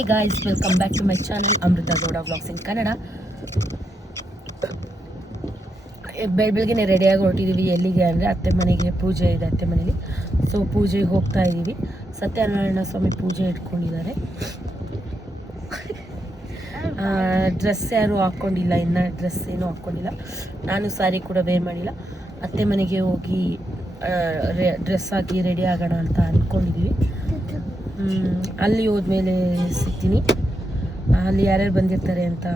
Hey guys welcome back to my channel Amrutha Gowda vlogs in Kannada ಬೆಳ ಬೆಳಗ್ಗೆ ರೆಡಿಯಾಗಿ ಹೊರಟಿದ್ದೀವಿ ಎಲ್ಲಿಗೆ ಅಂದರೆ ಅತ್ತೆ ಮನೆಗೆ ಪೂಜೆ ಇದೆ, ಅತ್ತೆ ಮನೇಲಿ ಸೊ ಪೂಜೆಗೆ ಹೋಗ್ತಾ ಇದ್ದೀವಿ ಸತ್ಯನಾರಾಯಣ ಸ್ವಾಮಿ ಪೂಜೆ ಇಟ್ಕೊಂಡಿದ್ದಾರೆ. ಡ್ರೆಸ್ ಯಾರು ಹಾಕ್ಕೊಂಡಿಲ್ಲ ಇನ್ನು ಡ್ರೆಸ್ ಏನೂ ಹಾಕ್ಕೊಂಡಿಲ್ಲ ನಾನು ಸ್ಯಾರಿ ಕೂಡ ವೇರ್ ಮಾಡಿಲ್ಲ. ಅತ್ತೆ ಮನೆಗೆ ಹೋಗಿ ಡ್ರೆಸ್ ಹಾಕಿ ರೆಡಿ ಆಗೋಣ ಅಂತ ಅಂದ್ಕೊಂಡಿದ್ದೀವಿ ಅಲ್ಲಿ ಹೋದ್ಮೇಲೆ ಸಿಗ್ತೀನಿ. ಅಲ್ಲಿ ಯಾರ್ಯಾರು ಬಂದಿರ್ತಾರೆ ಅಂತ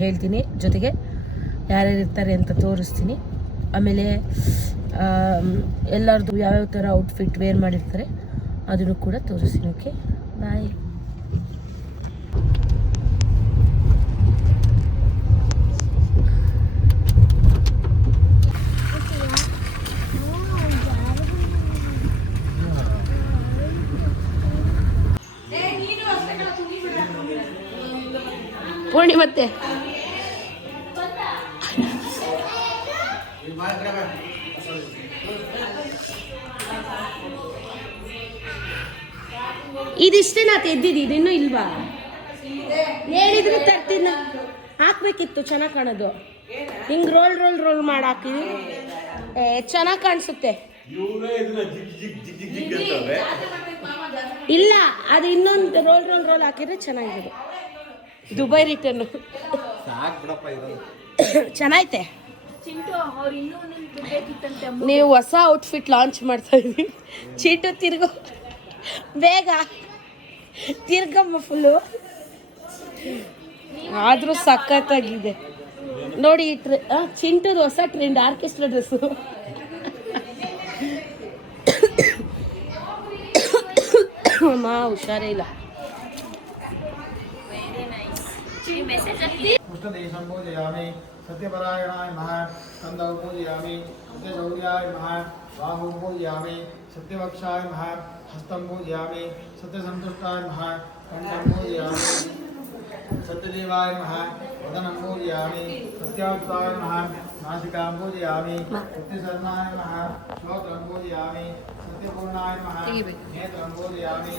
ಹೇಳ್ತೀನಿ. ಜೊತೆಗೆ ಯಾರ್ಯಾರು ಇರ್ತಾರೆ ಅಂತ ತೋರಿಸ್ತೀನಿ. ಆಮೇಲೆ ಎಲ್ಲರದ್ದು ಯಾವ್ಯಾವ ಥರ ಔಟ್ಫಿಟ್ ವೇರ್ ಮಾಡಿರ್ತಾರೆ, ಅದನ್ನು ಕೂಡ ತೋರಿಸ್ತೀನಿ ಓಕೆ ಬಾಯ್ ಪೂರ್ಣಿ ಮತ್ತೆ. ಇದಿಷ್ಟೇನಾ ತೆದ್ದಿದ್ದು ಇನ್ನೂ ಇಲ್ವಾ? ಹೇಳಿದ್ರೆ ತರ್ತೀನಿ. ಹಾಕ್ಬೇಕಿತ್ತು ಚೆನ್ನಾಗಿ ಕಾಣೋದು. ಹಿಂಗೆ ರೋಲ್ ರೋಲ್ ರೋಲ್ ಮಾಡಿ ಹಾಕಿದ್ವಿ ಚೆನ್ನಾಗಿ ಕಾಣಿಸುತ್ತೆ. ಇದನ್ನ ಇಲ್ಲ ಅದು ಇನ್ನೊಂದು ರೋಲ್ ರೋಲ್ ರೋಲ್ ಹಾಕಿದ್ರೆ ಚೆನ್ನಾಗಿದೆ ದುಬೈ ರಿಟರ್ನ್ ಚೆನ್ನಾಯ್ತೆ ನೀವು ಹೊಸ ಔಟ್ಫಿಟ್ ಲಾಂಚ್ ಮಾಡ್ತಾ ಇದ್ವಿ ಚೀಟು ತಿರ್ಗೋ. ಬೇಗ. ತಿರ್ಗಮ್ಮ ಫುಲ್ಲು ಆದರೂ ಸಖತ್ತಾಗಿದೆ. ನೋಡಿ ಟ್ರೆ ಆ, ಚಿಂಟುದು ಹೊಸ ಟ್ರೆಂಡ್ ಆರ್ಕೆಸ್ಟ್ರಾ ಡ್ರೆಸ್ಸು ಅಮ್ಮ ಹುಷಾರೇ ಇಲ್ಲ कृष्णदेशं पूजयामि सत्यपरायणाय नमः स्कन्दौ पूजयामि सत्यशौर्याय नमः बाहुं पूजयामि सत्यवक्षाय नमः हस्तं पूजयामि सत्यसन्तुष्टाय नमः कण्ठं पूजयामि सत्यदेवाय नमः वदनं पूजयामि सत्यावताय नमः नासिकां पूजयामि सत्यशर्माय नमः श्रोत्रं पूजयामि सत्यपूर्णाय नमः नेत्रं पूजयामि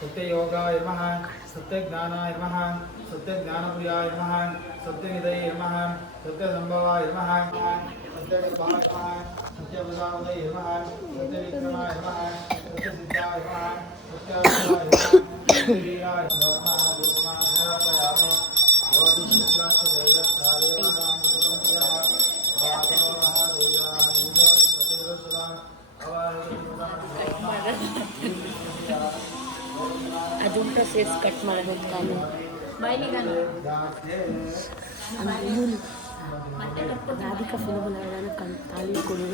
सत्ययोगाय नमः सत्यज्ञानाय नमः सत्यज्ञानप्रियाय नमः सत्यनिधये नमः सत्यसम्भवाय नमः सत्यगर्भाय नमः सत्यवदावदये नमः सत्यविक्रमाय नमः सत्यसिद्धाय नमः सत्याय नमः ಸೇರಿಸಿ ಕಟ್ ಮಾಡ್ಬೋದು ಕಾಲು ರಾಧಿಕಾ ಫಿಲ್ಮ್ ನಾನು ಕಣ್ ತಾಳಿ ಕೊಡು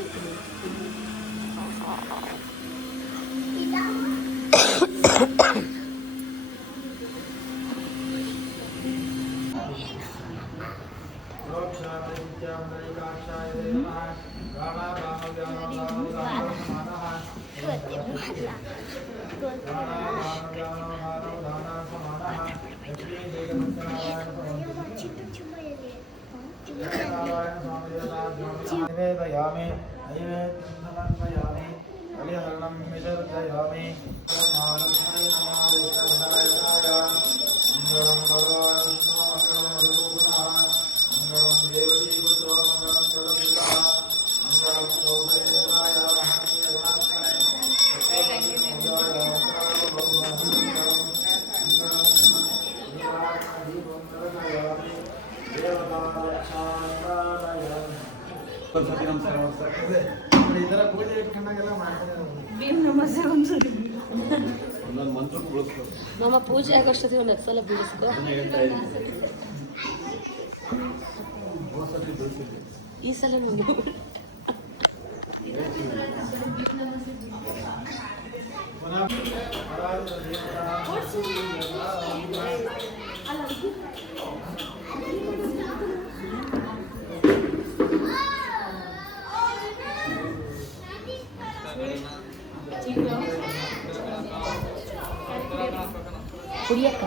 निवेदयामि नैवेद्यं समर्पयामि बलिहरणं विसर्जयामि मङ्गलं भगवान् ಒಂದ್ಸತಿ ಈ ಥರ ಪೂಜೆ ಇಟ್ಕೊಂಡಾಗೆಲ್ಲ ಮಾಡ್ತಾರೆ ಪೂಜೆ ಆಗೋಷ್ಟೊತ್ತಿಗೆ ಒಂದು ಹತ್ತು ಸಲ ಬೀಳಿಸ್ಕೊ. ಅದನ್ನ ಹೇಳ್ತಾ ಇದ್ದೀನಿ. ಒಂದ್ಸತಿ ಬೆಳೆಸಿದ್ವಿ ಈ ಸಲ ಪುನಃ ಕುಡಿಯಕ್ಕ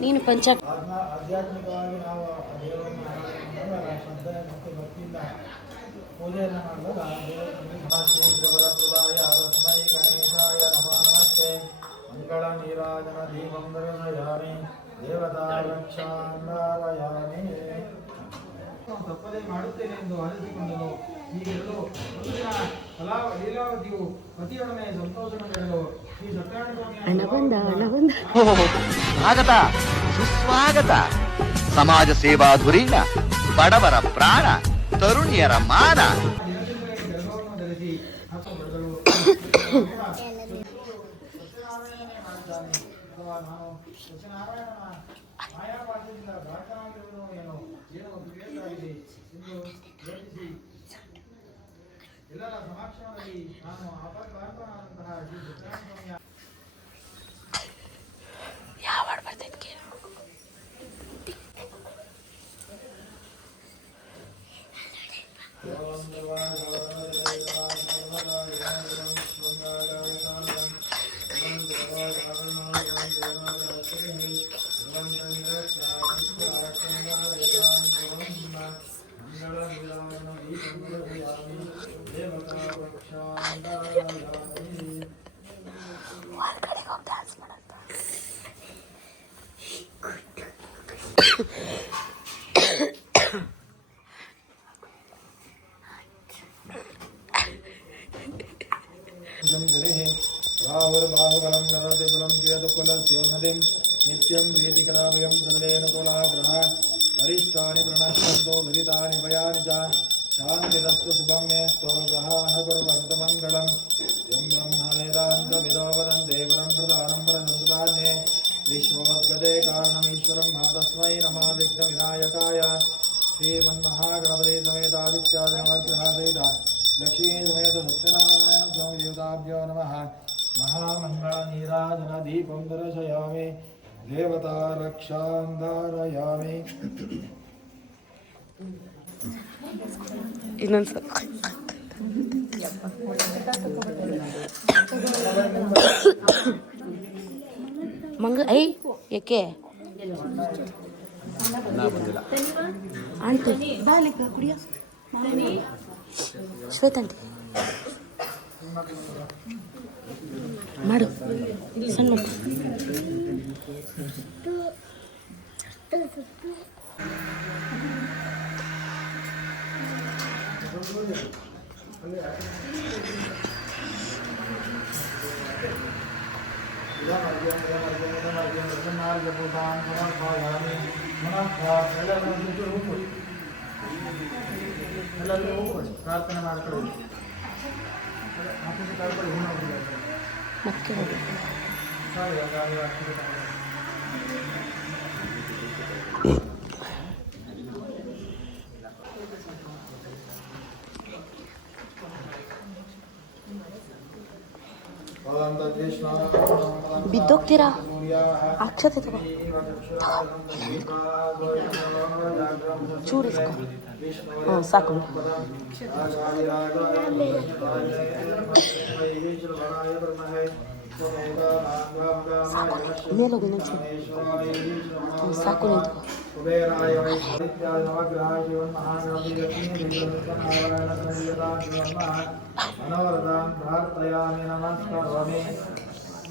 ನೀನು ಪಂಚ ಆಧ್ಯಾತ್ಮಿಕವಾಗಿ ನಾವು ದೇವರನ್ನು ಶ್ರದ್ಧೆ ಮತ್ತು ಭಕ್ತಿಯಿಂದ ಪೂಜೆಯನ್ನು ಮಾಡಿದಾಗ ದೇವರ ಶ್ರೀ ಗೌರಪ್ರಭಾಯ ತಸ್ಮೈ ಗಣೇಶಾಯ ನಮೋ ನಮಸ್ತೆ. ಮಂಗಳ ನೀರಾಜನ ದೀಪಂ ದರ್ಶಯಾಮಿ ದೇವತಾ ರಕ್ಷಾಂಗಾರಯಾಮಿ ತಪ್ಪದೇ ಮಾಡುತ್ತೇನೆ ಎಂದು ಆಲಿಸಿಕೊಂಡನು ಹೀಗೆರಡು ಒಂದು ದಿನ ಕಲಾ ಲೀಲಾವತಿಯು ಪತಿಯೊಡನೆ ಸಂತೋಷಗೊಂಡಳು ಈ ಸ್ವಾಗತ. ಸುಸ್ವಾಗತ. ಸಮಾಜ ಸೇವಾ ಧುರೀಣ ಬಡವರ ಪ್ರಾಣ ತರುಣಿಯರ ಮಾನ. ಧರಿಸಿ ಅಥವಾ ನಾನು ಸತ್ಯನಾರಾಯಣನ ಮಾಯಾಪಾಠದಿಂದ ಘಾತನಾಗಿರುವನು ಏನೋ ಏನೋ ತಿಳಿಯಲಾಗಿದೆ ಎಂದು ಯೋಚಿಸಿ ಎಲ್ಲರ ಸಮಕ್ಷಮದಲ್ಲಿ ನಾನು ಅಪಕ್ರಾಂತನಾದಂತಹ ಶ್ರೀ ಸತ್ಯನಾರಾಯಣ ಯಾವ नित्यं प्रीतिकलाभयं तदेन तुला ग्रहा वरिष्ठानि प्रणश्यन्तो भृतानि भयानि च। शान्तिरस्तु शुभं मे स्तोग्रहाः गुरुभक्तमङ्गलं यं ब्रह्मवेदान्तविदो वदन्ते ब्रह्मदानं वरसंसदान्ये विश्वोद्गते कारणमीश्वरं मातस्मै नमः विघ्नविनायकाय। श्रीमन्महागणपति समेतादित्यादिनवग्रहसहिता। लक्ष्मीसमेत सत्यनारायणस्वामिदेवताभ्यो नमः। महामन्त्रानीराजनदीपं दर्शयामि। ದೇವತಾ ರಕ್ಷಾಂಧಾರಯಾಮಿ ಇನ್ನೊಂದ್ಸಲ ಮಂಗ ಐ ಏಕೆ? ಆಂಟಿ ಕುಡಿಯ ಮಾಡು ಸಣ್ಣ ಮಾಡು ಪ್ರಾರ್ಥನೆ ಮಾಡ್ಕೊಳ್ಳಿ ಕಳ್ಕೊಳ್ಳಿ 미독 대라 아차대 대봐 चूर इसको हाँ साकू साकू ले लो गुना चूर साकू नहीं तो ಶಿವನ್ಮಹಾಗಣಪತಿ ಲಕ್ಷ್ಮೀ ಮನೋರಥಾನ್ ಪ್ರಾರ್ಥಯಾಮಿ ನಮಸ್ಕರೋಮಿ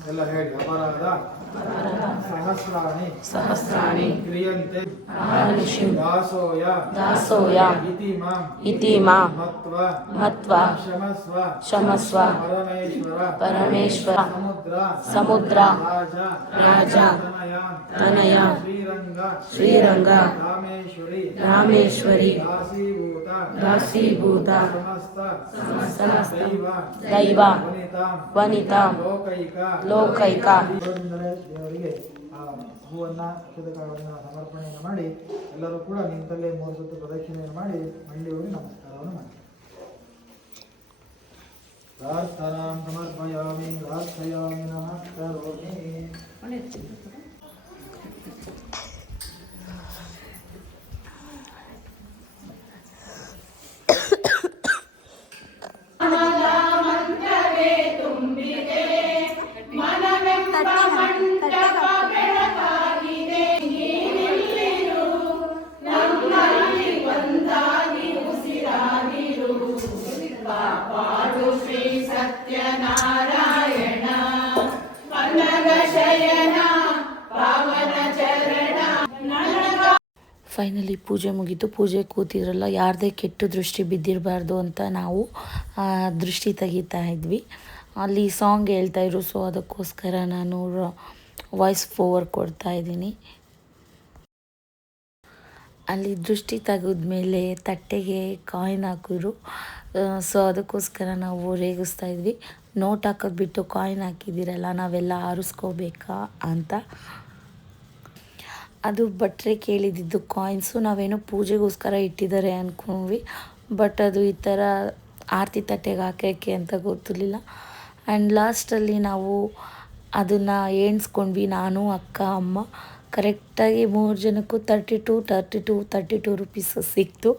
ಎಲ್ಲ ಹೇಳಿ ಅಪರಾಧ ಸಹಸ್ರಾಣಿ ಸಹಸ್ರಾಣಿ ಕ್ರಿಯಂತೆ ಮಹಾಲಕ್ಷ್ಮಿ సహస్రాణి సహస్రాణి క్రియంతే. దాసోయ. దాసోయ. ఇతి మాం. ఇతి మాం. మత్వ. మత్వ. శమస్వ. శమస్వ. పరమేశ్వర. పరమేశ్వర. సముద్ర. సముద్ర. తనయ శ్రీరంగ. రామేశ్వరి. దాసీభూత. దైవ. వనితాం. లోకైక. లోకైక. ದೇವರಿಗೆ ಆ ಹೂವನ್ನು ಅಕ್ಷತಕಾಳನ್ನು ಸಮರ್ಪಣೆಯನ್ನು ಮಾಡಿ ಎಲ್ಲರೂ ಕೂಡ ನಿಂತಲ್ಲೇ ಮೂರು ಸುತ್ತು ಪ್ರದಕ್ಷಿಣೆಯನ್ನು ಮಾಡಿ ಮಂಡಿ ಹೋಗಿ ನಮಸ್ಕಾರವನ್ನು ಮಾಡಿ ಪ್ರಾರ್ಥನಾಂ ಸಮರ್ಪಯಾಮಿ, ಪ್ರಾರ್ಥಯಾಮಿ ನಮಃ ಪೂಜೆ ಮುಗೀತು. ಪೂಜೆ ಕೂತಿದ್ರಲ್ಲ, ಯಾರದೇ ಕೆಟ್ಟ ದೃಷ್ಟಿ ಬಿದ್ದಿರಬಾರ್ದು ಅಂತ ನಾವು ದೃಷ್ಟಿ ತೆಗಿತಾ ಇದ್ವಿ. ಅಲ್ಲಿ ಸಾಂಗ್ ಹೇಳ್ತಾ ಇದ್ರು ಸೊ ಅದಕ್ಕೋಸ್ಕರ ನಾನು ವಾಯ್ಸ್ ಫೋವರ್ ಕೊಡ್ತಾ ಇದ್ದೀನಿ. ಅಲ್ಲಿ ದೃಷ್ಟಿ ತೆಗೆದ್ಮೇಲೆ ತಟ್ಟೆಗೆ ಕಾಯಿನ್ ಹಾಕಿದ್ರು. ಸೊ ಅದಕ್ಕೋಸ್ಕರ ನಾವು ರೇಗಿಸ್ತಾ ಇದ್ವಿ. ನೋಟ್ ಹಾಕೋದು ಬಿಟ್ಟು ಕಾಯಿನ್ ಹಾಕಿದ್ದೀರಲ್ಲ, ನಾವೆಲ್ಲ ಆರಿಸ್ಕೋಬೇಕಾ ಅಂತ. ಅದು ಭಟ್ರೆ ಕೇಳಿದ್ದು ಕಾಯಿನ್ಸು ನಾವೇನೋ ಪೂಜೆಗೋಸ್ಕರ ಇಟ್ಟಿದ್ದಾರೆ ಅಂದ್ಕೊಂಡ್ವಿ ಬಟ್ ಅದು ಈ ಥರ ಆರತಿ ತಟ್ಟೆಗೆ ಹಾಕೋಕ್ಕೆ ಅಂತ ಗೊತ್ತಿರಲಿಲ್ಲ. ಆ್ಯಂಡ್ ಲಾಸ್ಟಲ್ಲಿ ನಾವು ಅದನ್ನು ಎಣಿಸ್ಕೊಂಡ್ವಿ, ನಾನು, ಅಕ್ಕ, ಅಮ್ಮ. ಕರೆಕ್ಟಾಗಿ ಮೂರು ಜನಕ್ಕೂ thirty two thirty two thirty two rupees ಸಿಕ್ತು.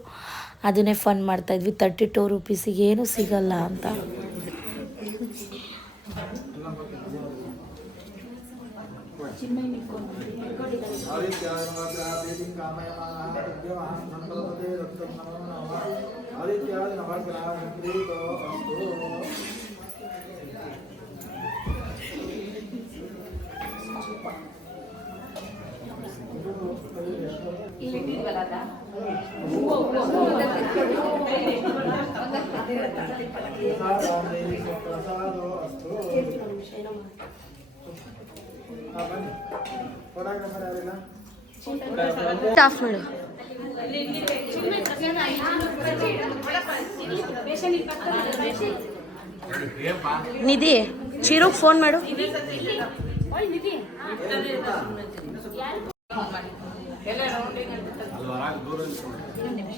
ಅದನ್ನೇ ಫನ್ ಮಾಡ್ತಾಯಿದ್ವಿ ತರ್ಟಿ ಟು ರುಪೀಸಿಗೆ ಏನೂ ಸಿಗಲ್ಲ ಅಂತ. ಪ್ರಸಾದೋ ಅಸ್ತು ಹಾ, ಬನ್ನಿ ಮಾಡು ನಿಧಿ ಚಿರು ಫೋನ್ ಮಾಡು.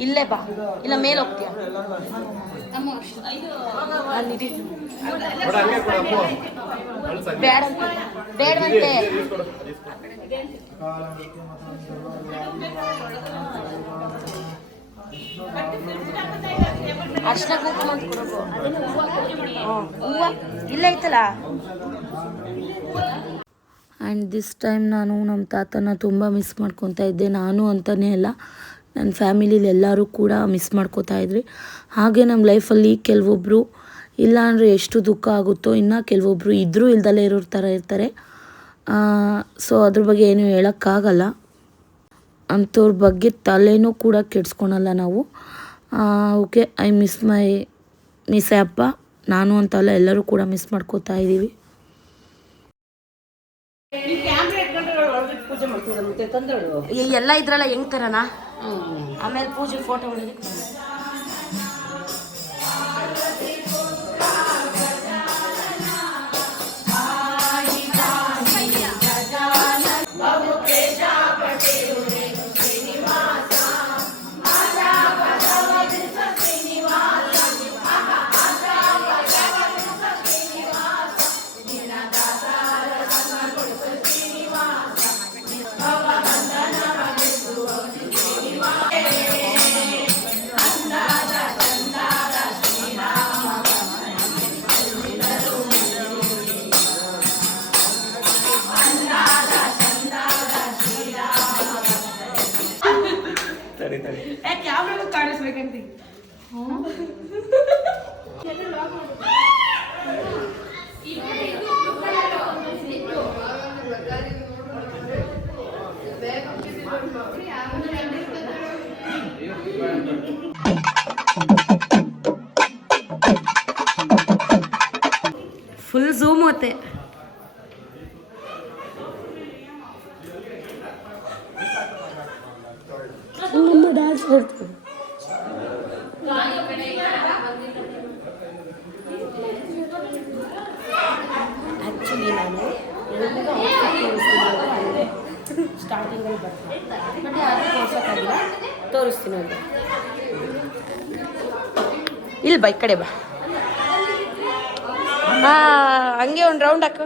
ಇಲ್ಲೇ ಬಾ. ಇಲ್ಲ ಮೇಲೆ ಹೋಗ್ತೀಯ. ಬೇಡ ಬೇಡವಂತೆ ಅರ್ಶಿನ ಕುಂಕುಮ ಅಂತ ಕೊಡೋದು. ಹೂವು ಇಲ್ಲೇ ಐತಲ್ಲ? ಆ್ಯಂಡ್ ದಿಸ್ ಟೈಮ್ ನಾನು ನಮ್ಮ ತಾತನ ತುಂಬ ಮಿಸ್ ಮಾಡ್ಕೊತಾ ಇದ್ದೆ. ನಾನು ಅಂತಲೇ ಅಲ್ಲ ನನ್ನ ಫ್ಯಾಮಿಲಿಲಿ ಎಲ್ಲರೂ ಕೂಡ ಮಿಸ್ ಮಾಡ್ಕೋತಾ ಇದ್ರಿ. ಹಾಗೆ ನಮ್ಮ ಲೈಫಲ್ಲಿ ಕೆಲವೊಬ್ಬರು ಇಲ್ಲ ಅಂದರೆ ಎಷ್ಟು ದುಃಖ ಆಗುತ್ತೋ ಇನ್ನು ಕೆಲವೊಬ್ಬರು ಇದ್ದರೂ ಇಲ್ದಲೇ ಇರೋರ ಥರ ಇರ್ತಾರೆ. ಸೊ ಅದ್ರ ಬಗ್ಗೆ ಏನು ಹೇಳೋಕ್ಕಾಗಲ್ಲ. ಅಂಥವ್ರ ಬಗ್ಗೆ ತಲೆನೂ ಕೂಡ ಕೆಡ್ಸ್ಕೊಳಲ್ಲ ನಾವು. Okay I miss my miss ಅಪ್ಪ. ನಾನು ಅಂತಲ್ಲ ಎಲ್ಲರೂ ಕೂಡ ಮಿಸ್ ಮಾಡ್ಕೋತಾ ಇದ್ದೀವಿ. ಈ ಎಲ್ಲ ಇದ್ರಲ್ಲ ಹೆಂಗ್ ತರಣ? ಆಮೇಲೆ ಪೂಜೆ ಫೋಟೋ ಫುಲ್ ಝೂಮ್ ಮಾಡ್ತೀವಿ ಆ್ಯಕ್ಚುಲಿ ನಾನು ಅಂತ. ಸ್ಟಾರ್ಟಿಂಗಲ್ಲಿ ತೋರಿಸ್ತೀನಿ ಒಂದು. ಇಲ್ಲಿ ಬಾ ಈ ಕಡೆ ಬಾ ಹಾ ಹಂಗೆ ಒಂದು ರೌಂಡ್ ಹಾಕು.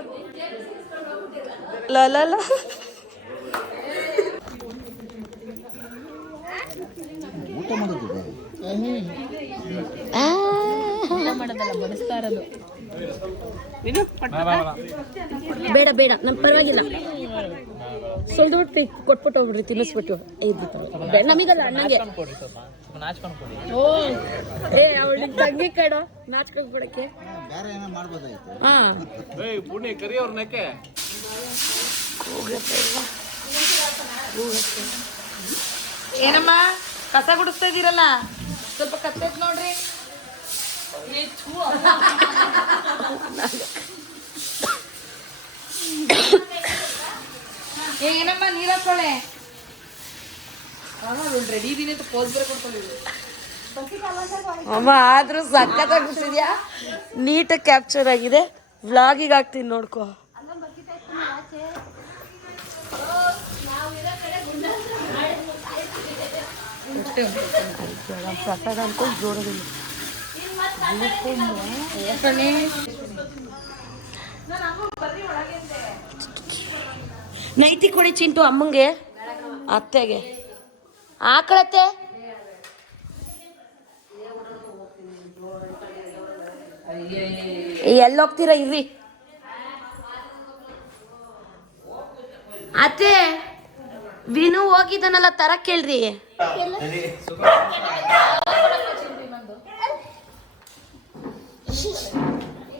ಲಲ ಬೇಡ ಬೇಡ ನಮ್ ಪರವಾಗಿಲ್ಲ. ಸುಳ್ದು ಬಿಟ್ಟು ಕೊಟ್ಬಿಟ್ಟು ಹೋಗ್ಬಿಡ್ರಿ ತಿನ್ನಿಸ್ಬಿಟ್ಟು. ನಮಗಲ್ಲ ಬೇಡ, ನಮಗಲ್ಲ ಕೊಡಿ ಓ ಏ ಅವಳಿಗೆ ತಂಗಿ ಕಡ ನಾಚ್ಕೊಂಡ್ ಬಿಡಕ್ಕೆ. ಹಾ. ಏಯ್ ಪುಣ್ಯ ಕರಿ ಅವ್ರ ನೆಕ್ಕೆ ಏನಮ್ಮ ಕಸ ಗುಡಿಸ್ತಾ ಇದ್ದೀರಲ್ಲ ಸ್ವಲ್ಪ ಕತ್ತೈತ್ ನೋಡ್ರಿ. ಏ ಏನಮ್ಮ ನೀರ ಹಾಕೊಳ್ಳೆ ರೆಡಿ ಇದೀನಿ ಅಂತ ಪೋಸ್ ಬೇರೆ ಅಮ್ಮ, ಆದ್ರೂ ಸಕ್ಕತ್ತಾಗಿ ಬಿಡ್ತಿದ್ಯಾ ನೀಟಾಗಿ ಕ್ಯಾಪ್ಚರ್ ಆಗಿದೆ. ವ್ಲಾಗಿಗೆ ಹಾಕ್ತೀನಿ ನೋಡ್ಕೋ. ಪ್ರಸಾದ ಅನ್ಕೊಂಡು ಜೋಡೋದಿಲ್ಲ ನೈತಿ ಕೊಡಿ ಚಿಂಟು ಅಮ್ಮಂಗೆ, ಅತ್ತೆಗೆ. ಆಕಳತ್ತೆ ಎಲ್ಲೋಗ್ತೀರಾ ಇರ್ರಿ. ಅತ್ತೆ ವಿನು ಹೋಗಿದ್ದಾನಲ್ಲ ತರ ಕೇಳ್ರಿ.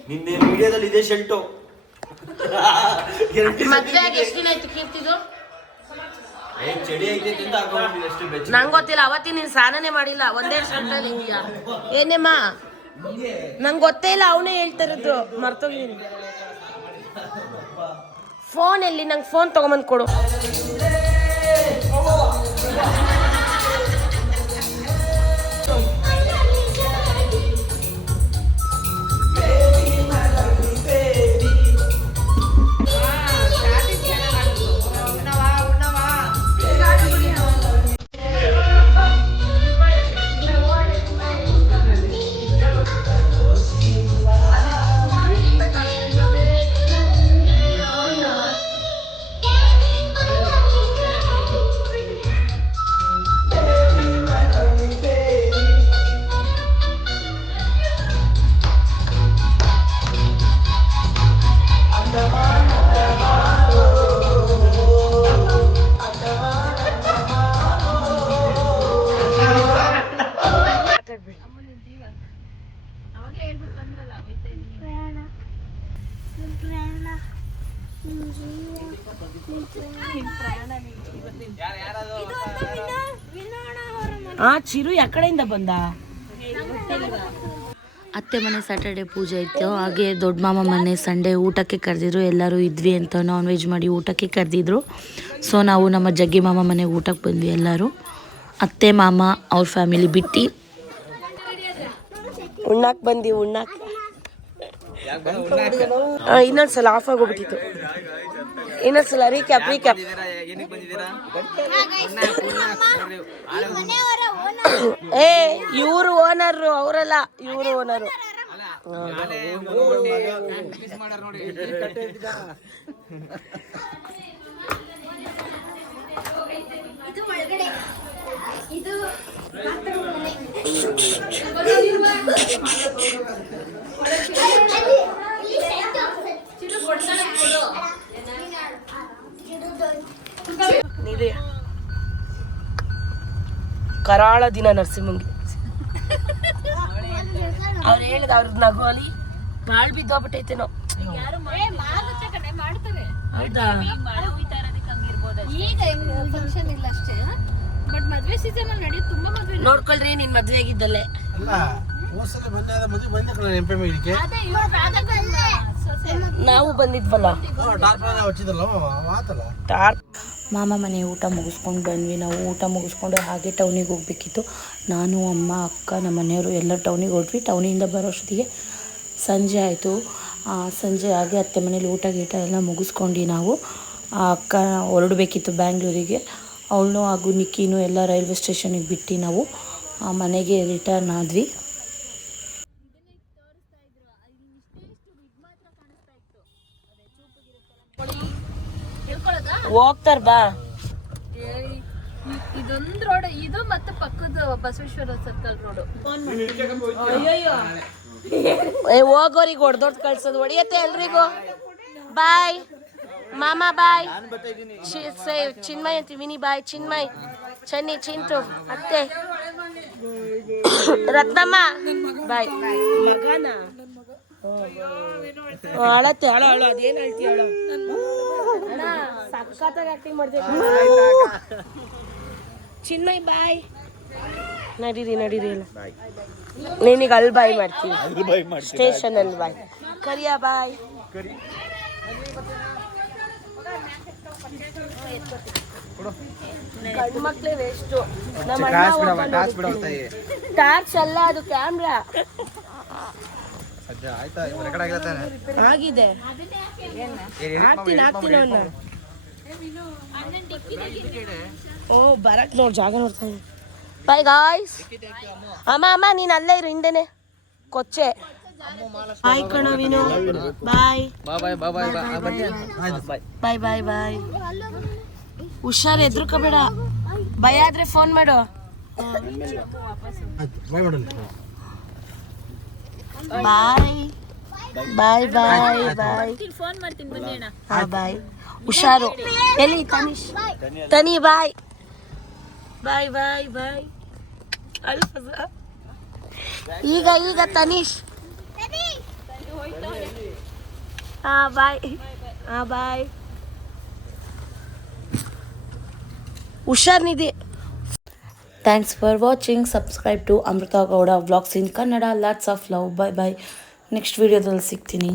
ನಿನ್ನೆ ವಿಡಿಯೋದಲ್ಲಿ ಇದೆ ಶೆಲ್ಟು ಮದ್ವೆ ಆಗಿ ಎಷ್ಟು ದಿನ ಆಯ್ತು ಕೀರ್ತಿದು? ನಂಗೆ ಗೊತ್ತಿಲ್ಲ ಅವತ್ತಿ ನೀನ್ ಸ್ನಾನನೇ ಮಾಡಿಲ್ಲ, ಒಂದೇ ಶರ್ಟಲ್ಲಿ ಇದೆಯಾ ಏನೇಮ್ಮ? ನಂಗೆ ಗೊತ್ತೇ ಇಲ್ಲ, ಅವನೇ ಹೇಳ್ತಾ ಇರೋದು, ಮರ್ತೋಗಿದ್ದೀನಿ. ಫೋನ್ ಎಲ್ಲಿ? ನಂಗೆ ಫೋನ್ ತಗೊಂಬಂದು ಕೊಡು. ಆ ಚಿರು ಯಾಕಡೆಯಿಂದ ಬಂದ? ಅತ್ತೆ ಮನೆ ಸ್ಯಾಟರ್ಡೆ ಪೂಜೆ ಇತ್ತು. ಹಾಗೆ ದೊಡ್ಡ ಮಾಮ ಮನೆ ಸಂಡೇ ಊಟಕ್ಕೆ ಕರೆದಿದ್ರು. ಎಲ್ಲರೂ ಇದ್ವಿ ಅಂತ ನಾನ್ ವೆಜ್ ಮಾಡಿ ಊಟಕ್ಕೆ ಕರೆದಿದ್ರು. ಸೊ ನಾವು ನಮ್ಮ ಜಗ್ಗಿ ಮಾಮ ಮನೆಗೆ ಊಟಕ್ಕೆ ಬಂದ್ವಿ ಎಲ್ಲರೂ. ಅತ್ತೆ ಮಾಮ ಅವ್ರ ಫ್ಯಾಮಿಲಿ ಬಿಟ್ಟು. ಉಣ್ಣಾಕ್ ಬಂದಿ ಉಣ್ಣಾಕ್. ಆ, ಇನ್ನೊಂದ್ಸಲ ಆಫ್ ಆಗೋಗ್ಬಿಟ್ಟಿತ್ತು. ಇನ್ನೊಂದ್ಸಲ ರೀಕ್ಯಾಪ್ ರೀಕ್ಯಾಪ್ ಏ ಇವರು ಓನರ್ ಅವರಲ್ಲ ಇವರು ಓನರು ನಿಧಿ ಕರಾಳ ದಿನ ನರಸಿಂಹಂಗೆ. ಅವ್ರು ಹೇಳಿದ ಅವ್ರದ್ದು ನಗೋಲಿ ಬಾಳ್ ಬಿದ್ದೋಗ್ಬಿಟ್ಟೈತೇನೋ. ಹೌದಾ? ಈಗ ಫಂಕ್ಷನ್ ಇಲ್ಲ ಅಷ್ಟೇ ಬಟ್ ಮದ್ವೆ ಸೀಸನ್ ಅಲ್ಲಿ ತುಂಬಾ ಮದ್ವೆ. ನೋಡ್ಕೊಳ್ರಿ ನಿನ್ ಮದ್ವೆ ಆಗಿದ್ದಲ್ಲೇ. ಮದುವೆ ಬಂದೆ ಎಂ ಪಿ ಮೇಲಿಕ್ಕೆ ನಾವು ಬಂದಿದ್ವಲ್ಲ? ಟಾರ್ಪಲ್ ಆತಲ್ಲ? ಮಾಮ ಮನೆ ಊಟ ಮುಗಿಸ್ಕೊಂಡು ಬಂದ್ವಿ. ನಾವು ಊಟ ಮುಗಿಸ್ಕೊಂಡು ಹಾಗೆ ಟೌನಿಗೆ ಹೋಗ್ಬೇಕಿತ್ತು. ನಾನು ಅಮ್ಮ ಅಕ್ಕ ನಮ್ಮ ಮನೆಯವರು ಎಲ್ಲ ಟೌನಿಗೆ ಹೊರಟ್ವಿ. ಟೌನಿಂದ ಬರೋಷ್ಟೊತ್ತಿಗೆ ಸಂಜೆ ಆಯಿತು. ಸಂಜೆ ಹಾಗೆ ಅತ್ತೆ ಮನೇಲಿ ಊಟ ಗೀಟ ಎಲ್ಲ ಮುಗಿಸ್ಕೊಂಡು ನಾವು. ಆ ಅಕ್ಕ ಹೊರಡಬೇಕಿತ್ತು ಬ್ಯಾಂಗ್ಳೂರಿಗೆ. ಅವಳನ್ನು ಹಾಗೂ ನಿಕ್ಕಿನೂ ಎಲ್ಲ ರೈಲ್ವೆ ಸ್ಟೇಷನಿಗೆ ಬಿಟ್ಟು ನಾವು ಮನೆಗೆ ರಿಟರ್ನ್ ಆದ್ವಿ. ಹೋಗ್ತಾರ ಬಾ. ಇದೊಂದು ರೋಡ್ ಇದು ಮತ್ತೆ ಪಕ್ಕದ ಬಸವೇಶ್ವರ ಸರ್ಕಲ್ ರೋಡ್ ಹೋಗೋರಿಗೆ ಹೊಡೆದೊಡ್ದು ಕಳ್ಸೋದು. ಹೊಡಿಯತ್ತೆ ಎಲ್ರಿಗೂ. ಬಾಯ್. ಮಾಮ ಬಾಯ್. ಚಿನ್ಮಯ್ ಅಂತ ವಿನಿ ಬಾಯ್ ಚಿನ್ಮಯ್. ಚನ್ನಿ ಚಿಂಟು ಅತ್ತೆ. ರತ್ನಮ್ಮ. ಬಾಯ್. ಮಗನ? ಅಳತ್ತೆ ಅಳ ಅಳು ಅದೇನು ಅಳ್ತೀಯ ಅಳು? ಸಖತ್ತಾಗಿ ಆಕ್ಟಿಂಗ್ ಮಾಡ್ತೀವಿ ಚಿನ್ಮಯ್ ಬಾಯ್. ನಡೀರಿ ನಡೀರಿ ಎಲ್ಲ ನೀನೀಗ ಅಲ್ಲಿ ಬಾಯ್ ಮಾಡ್ತೀನಿ ಸ್ಟೇಷನ್ ಅಲ್ಲಿ ಬಾಯ್. ಕರಿಯ ಬಾಯ್. ಗಂಡು ಮಕ್ಳೇ ವೇಸ್ಟು ನಮ್ಮ ಅಣ್ಣ ಟಾರ್ಚ್ ಅಲ್ಲ ಅದು ಕ್ಯಾಮ್ರಾ. ಆಗಿದೆ. ಹಾಕ್ತೀನಿ ಹಾಕ್ತೀನಿ ಅವನ್ನ ಓ ಬರಕ್ ನೋಡ್ ಜಾಗ ನೋಡ್ತಾ ಬಾಯ್ ಗಾಯ್ಸ್ ಅಮ್ಮ ಅಮ್ಮ ನೀನ್ ಅಲ್ಲೇ ಇರು ಹಿಂದೆನೆ. ಕೊಚ್ಚೆ. ಬಾಯ್ ಕಣ ವಿನು ಬಾಯ್ ಬಾಯ್ ಬಾಯ್ ಬಾಯ್ ಹುಷಾರ್ ಎದ್ರುಕೋಬೇಡ ಭಯ ಆದ್ರೆ ಫೋನ್ ಮಾಡು. ಬಾಯ್ ಬಾಯ್ ಬಾಯ್ ಬಾಯ್ ಫೋನ್ ಮಾಡ್ತೀನಿ ಬನ್ನಿ ಅಣ್ಣ. ಹಾ ಬಾಯ್ ಹುಷಾರು. ಎಲ್ಲಿ ತನಿಷ್ ತನಿ ಬಾಯ್ ಬಾಯ್ ಬಾಯ್ ಬಾಯ್. ಈಗ ಈಗ ತನಿಷ್ ಹಾ ಬಾಯ್ ಹಾ ಬಾಯ್ ಹುಷಾರ್ Nidhi thanks for watching subscribe to Amrutha Gowda vlogs in Kannada lots of love bye bye next ವೀಡಿಯೋದಲ್ಲಿ ಸಿಗ್ತೀನಿ.